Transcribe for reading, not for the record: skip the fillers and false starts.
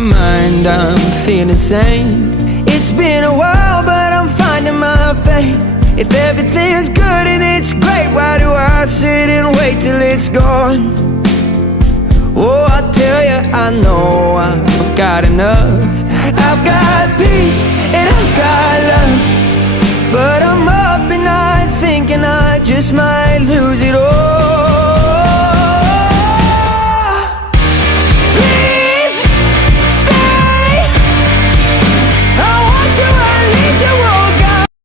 mind, I'm feeling sane. It's been a while, but I'm finding my faith. If everything's good and it's great, why do I sit and wait till it's gone? Oh, I tell you, I know I've got enough. I've got peace and I've got love, but I'm up at night thinking I just might